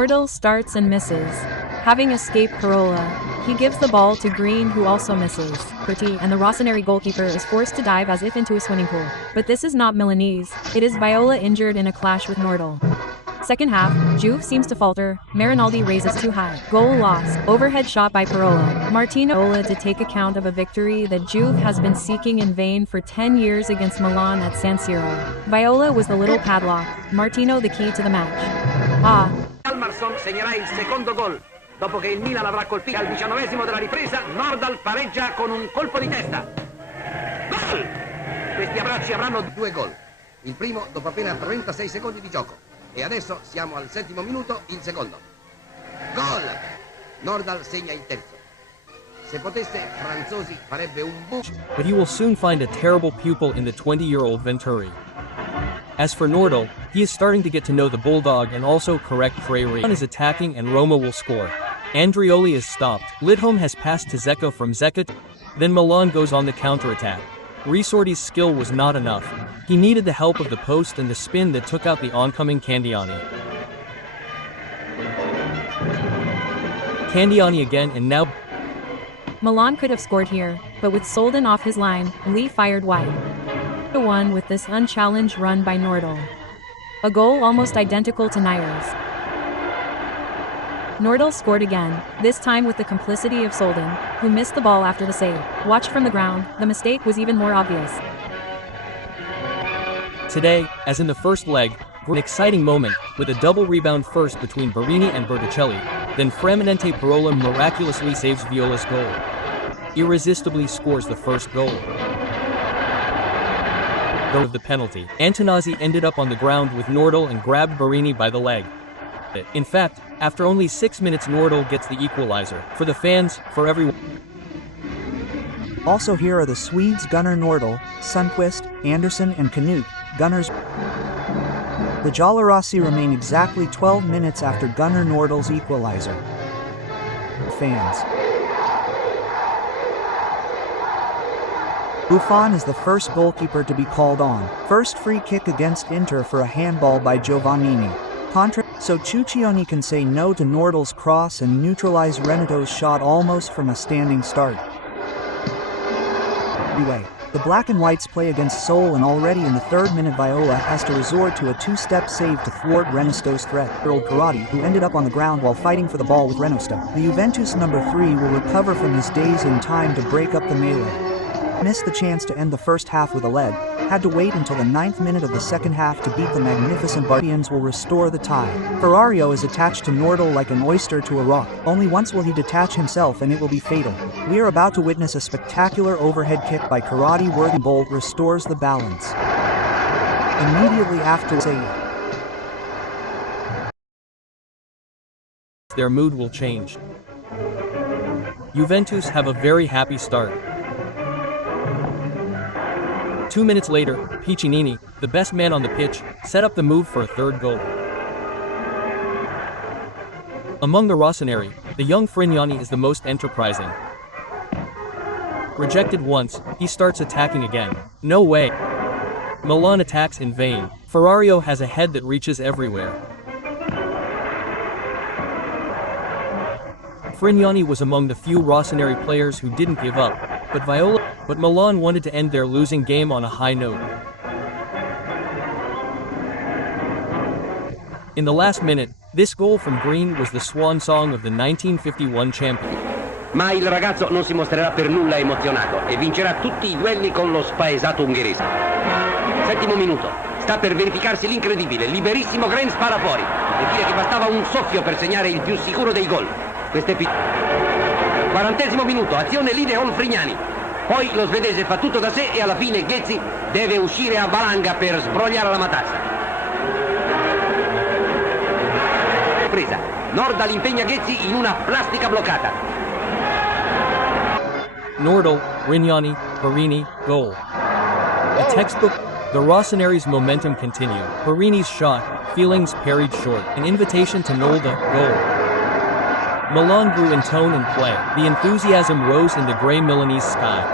Nordahl starts and misses. Having escaped Parola, he gives the ball to Green, who also misses. And the Rossoneri goalkeeper is forced to dive as if into a swimming pool. But this is not Milanese, it is Viola injured in a clash with Nordahl. Second half, Juve seems to falter. Marinaldi raises too high. Goal lost. Overhead shot by Parola. Martino to take account of a victory that Juve has been seeking in vain for 10 years against Milan at San Siro. Viola was the little padlock, Martino the key to the match. Almarsson segnerà il secondo gol. Dopo che il Milan avrà colpito al 19esimo della ripresa, Nordahl pareggia con un colpo di testa. Gol! Questi abbracci avranno 2 gol. Il primo dopo appena 36 secondi di gioco. E adesso siamo al 7° minuto, il secondo. Gol! Nordahl segna il terzo. Se potesse, Franzosi farebbe un But he will soon find a terrible pupil in the 20-year-old Venturi. As for Nordahl, he is starting to get to know the Bulldog and also correct Freire. Milan is attacking and Roma will score. Andrioli is stopped. Lidholm has passed to Zecca from Zecca. Then Milan goes on the counterattack. Risordi's skill was not enough. He needed the help of the post and the spin that took out the oncoming Candiani. Candiani again and now... Milan could have scored here, but with Solden off his line, Lee fired wide. The one with this unchallenged run by Nordahl. A goal almost identical to Nair's. Nordahl scored again, this time with the complicity of Solden, who missed the ball after the save. Watched from the ground, the mistake was even more obvious. Today, as in the first leg, an exciting moment, with a double rebound first between Barini and Berticelli, then Freminente Parola miraculously saves Viola's goal. Irresistibly scores the first goal. Of the penalty, Antonazzi ended up on the ground with Nordahl and grabbed Barini by the leg. In fact, after only 6 minutes Nordahl gets the equalizer. For the fans, for everyone. Also here are the Swedes Gunnar, Nordahl, Sundqvist, Andersson and Knut. Gunnar's. The Giallorossi remain exactly 12 minutes after Gunnar Nordahl's equalizer. Fans. Buffon is the first goalkeeper to be called on. First free kick against Inter for a handball by Giovannini. So Ciuccioni can say no to Nordahl's cross and neutralize Renato's shot almost from a standing start. Anyway, the Black and Whites play against Seoul, and already in the 3rd minute Viola has to resort to a 2-step save to thwart Renosto's threat. Earl Karate, who ended up on the ground while fighting for the ball with Renosto. The Juventus number 3 will recover from his daze in time to break up the melee. Missed the chance to end the first half with a lead, had to wait until the 9th minute of the second half to beat the magnificent Bardians will restore the tie. Ferrario is attached to Nordahl like an oyster to a rock. Only once will he detach himself and it will be fatal. We are about to witness a spectacular overhead kick by Karate. Worthy Bolt restores the balance. Immediately after their mood will change. Juventus have a very happy start. 2 minutes later, Piccinini, the best man on the pitch, set up the move for a 3rd goal. Among the Rossoneri, the young Frignani is the most enterprising. Rejected once, he starts attacking again. No way. Milan attacks in vain. Ferrario has a head that reaches everywhere. Frignani was among the few Rossoneri players who didn't give up, but Milan wanted to end their losing game on a high note. In the last minute, this goal from Green was the swan song of the 1951 champion. Ma il ragazzo non si mostrerà per nulla emozionato e vincerà tutti i duelli con lo spaesato ungherese. 7° minuto. Sta per verificarsi l'incredibile. Liberissimo Gren spara fuori. E dire che bastava un soffio per segnare il più sicuro dei gol. 40° minuto. Azione Lideon Frignani. Poi lo svedese fa tutto da sé e alla fine Ghezzi deve uscire a valanga per sbrogliare la matassa. Presa. Nordahl impegna Ghezzi in una plastica bloccata. Nordahl, Rignani, Barini, goal. A textbook. The Rossoneri's momentum continued. Barini's shot, feelings parried short. An invitation to Nolda, goal. Milan grew in tone and play. The enthusiasm rose in the grey Milanese sky.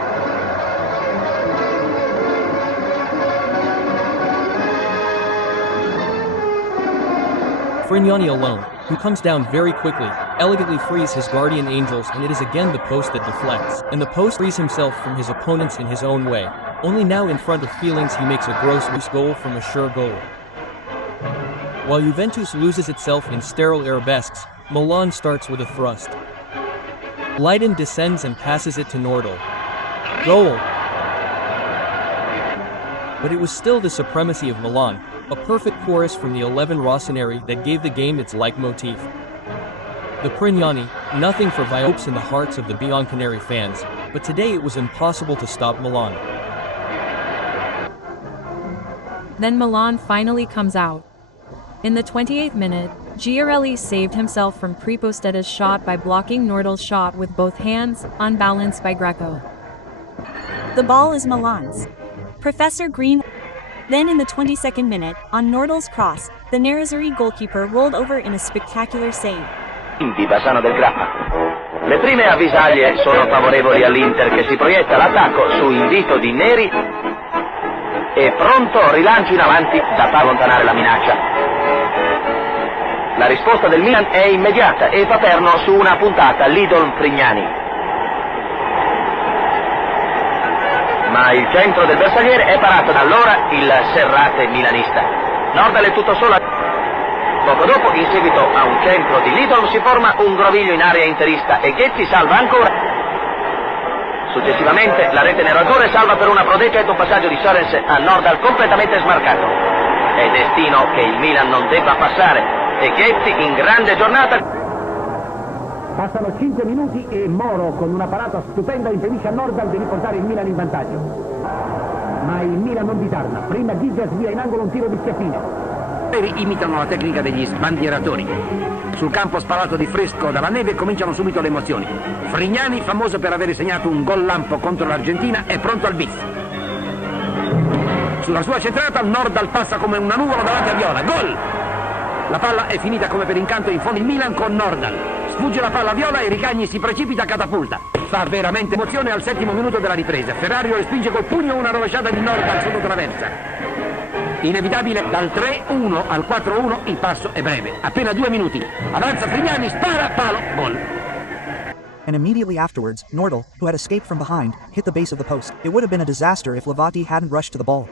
Frignani alone, who comes down very quickly, elegantly frees his guardian angels, and it is again the post that deflects, and the post frees himself from his opponents in his own way. Only now in front of feelings he makes a gross loose goal from a sure goal. While Juventus loses itself in sterile arabesques, Milan starts with a thrust. Leiden descends and passes it to Nordahl. Goal! But it was still the supremacy of Milan, a perfect chorus from the 11 Rossoneri that gave the game its leitmotif. The Frignani, nothing for Viops in the hearts of the Bianconeri fans, but today it was impossible to stop Milan. Then Milan finally comes out. In the 28th minute, Giarelli saved himself from Prepostetta's shot by blocking Nordahl's shot with both hands, unbalanced by Greco. The ball is Milan's. Professor Green. Then in the 22nd minute, on Nordahl's cross, the Nerazzurri goalkeeper rolled over in a spectacular save. Di Bassano del Grappa. Le prime avvisaglie sono favorevoli all'Inter che si proietta l'attacco su invito di Neri e pronto rilancio in avanti da far allontanare la minaccia. La risposta del Milan è immediata e fa perno su una puntata Lidl Frignani. Ma il centro del bersagliere è parato da allora il serrate milanista. Nordahl è tutto solo. Poco dopo, in seguito a un centro di Lidl, si forma un groviglio in area interista e Ghetti salva ancora. Successivamente la rete nerazzurra salva per una prodezza ed un passaggio di Sorens a Nordahl completamente smarcato. È destino che il Milan non debba passare e Ghetti in grande giornata. Passano 5 minuti e Moro con una parata stupenda impedisce a Nordahl di riportare il Milan in vantaggio. Ma il Milan non ritarda. Prima Ghiga svia in angolo un tiro di schiaffino. Imitano la tecnica degli sbandieratori. Sul campo spalato di fresco dalla neve cominciano subito le emozioni. Frignani, famoso per aver segnato un gol lampo contro l'Argentina, è pronto al bis. Sulla sua centrata Nordahl passa come una nuvola davanti a Viola. Gol! La palla è finita come per incanto in fondo il Milan con Nordahl. Sfugge la palla a Viola e Ricagni si precipita a catapulta. Fa veramente emozione al 7° minuto della ripresa. Ferrario respinge col pugno una rovesciata di Nordahl sotto traversa. Inevitabile, dal 3-1 al 4-1 il passo è breve. Appena 2 minuti. Avanza Frignani, spara, palo, gol. And immediately afterwards, Nordahl, who had escaped from behind, hit the base of the post. It would have been a disaster if Levati hadn't rushed to the ball.